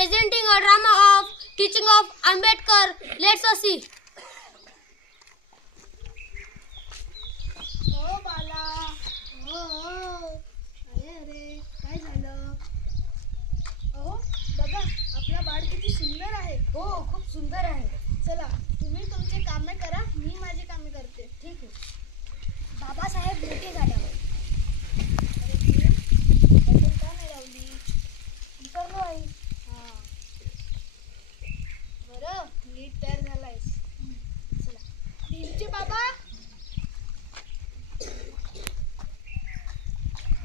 presenting a drama of teaching of Ambedkar. Let's see. ओ बाला, अरे काय झालं? अहो बघा, आपला बाळ किती सुंदर आहे. हो, खूप सुंदर आहे. चला, तुम्ही तुमचे कामे करा, मी माझी कामे करते. ठीक आहे. बाबासाहेब मोठे झाल्यावर अरे बटन का नाही लावली? विसरलो आई. हां, बरं, नीट तयार झालायस. चला, भीमचे बाबा,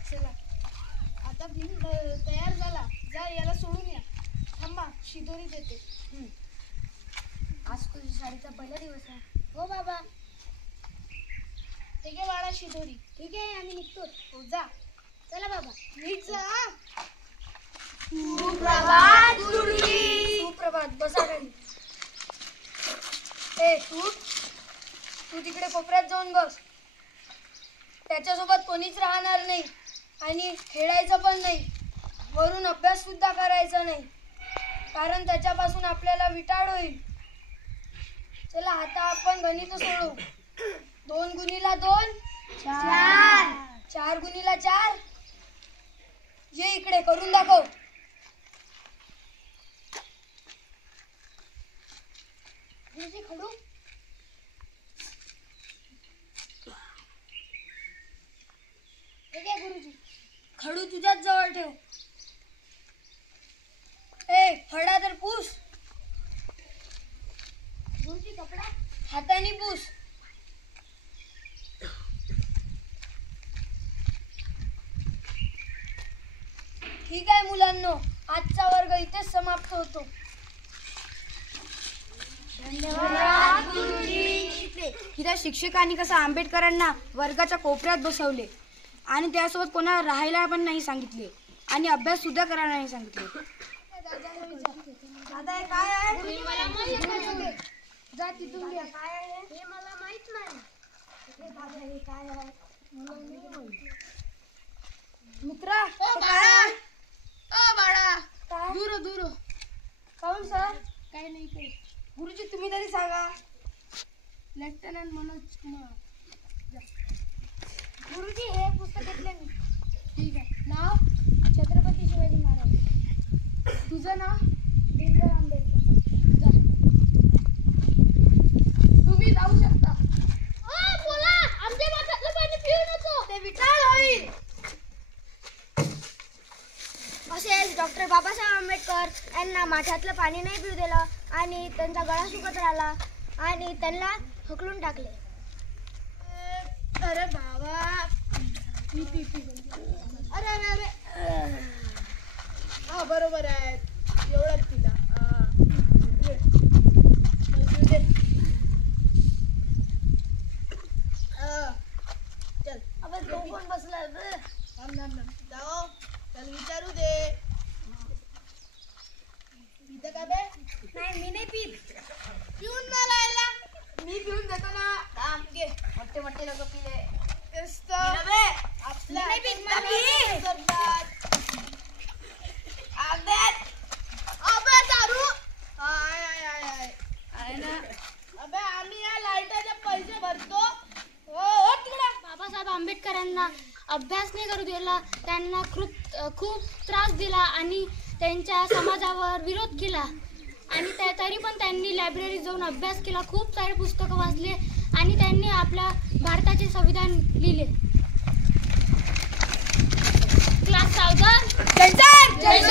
चला, आता भीम तयार झाला. जा, याला सोडून या. थांबा, शिदोरी देते. आज तुझ्या शाळेचा पहिला दिवस आहे. हो बाबा, ठीक आहे बाळा, शिदोरी. ठीक आहे, आम्ही निघतो. हो, जा. चला बाबा. नीट जा. सुप्रभात गुरुजी. सुप्रभात. बसा खाली. तू तिकडे कोपऱ्यात जाऊन बस. त्याच्यासोबत कोणीच राहणार नाही आणि खेळायचं पण नाही. वरून अभ्यास सुद्धा करायचा नाही, कारण त्याच्यापासून आपल्याला विटाळ होईल. चला, आता आपण गणित सोडवू. 2 गुणिला 2 4. 4 गुणिला 4. ये इकडे, करून दाखव. गुरुजी, खडू. ठीक आहे गुरुजी. खडू तुझ्याच जवळ ठेव. फडा तर पूस. गुरुजी, कपडा. हाताने पूस. ठीक आहे मुलांनो, आजचा वर्ग इथेच समाप्त होतो. धन्यवाद गुरुजी. तिथं शिक्षकांनी कसं आंबेडकरांना वर्गाच्या कोपऱ्यात बसवले आणि त्यासोबत कोणाला राहायला पण नाही सांगितले आणि अभ्यास सुद्धा करायला नाही सांगितले. दादा, हे काय आहे? गुरुजी, मला माहित नाही. जा, तिथून घ्या. काय आहे हे? मला माहित नाही. दादा, हे काय आहे? मला नाही माहित. मित्रा, ओ बाळा, ओ बाळा, काय? दूर. काहून सर? काय नाही काही. गुरुजी, तुम्ही तरी सांगा. लेफ्टनंट मनोज कुमार. गुरुजी, हे पुस्तक घेतले मी. ठीक आहे. नाव? छत्रपती शिवाजी महाराज. तुझं नाव? भीमराव आंबेडकर. जा. तुम्ही जाऊ शकता. बोला, आमच्या माठातलं पाणी पिऊ नको. ते विटाळ होईल. असेच डॉक्टर बाबासाहेब आंबेडकर यांना माठातलं पाणी नाही पिऊ दिलं आणि त्यांचा गळा सुकत राहिला आणि त्यांना हकलून टाकले. अरे बाबा, पी. अरे हा, बरोबर आहे. एवढंच पिला. चल. अबे, तो कोण बसलाय बे? थांब. जाओ, चल विचारू दे. पितं का बे? नाही, मी नाही पीत. पिऊन ना राहिला. मी पिऊन देतो ना. थांब, घे. मोठे लोक पिले. तेच तर. आपल्या मी नाही पीत, हातात मी. करतात. अबे दारू. आय. आहे ना. अबे, आम्ही या लाईटाचे पैसे भरतो. हो तिकडे. बाबासाहेब आंबेडकरांना अभ्यास नाही करू दिला, त्यांना खूप त्रास दिला आणि त्यांच्या समाजावर विरोध केला आणि तरी पण त्यांनी लायब्ररीत जाऊन अभ्यास केला. खूप सारे पुस्तकं वाचले आणि त्यांनी आपल्या भारताचे संविधान लिहिले. क्लास सावधान. जय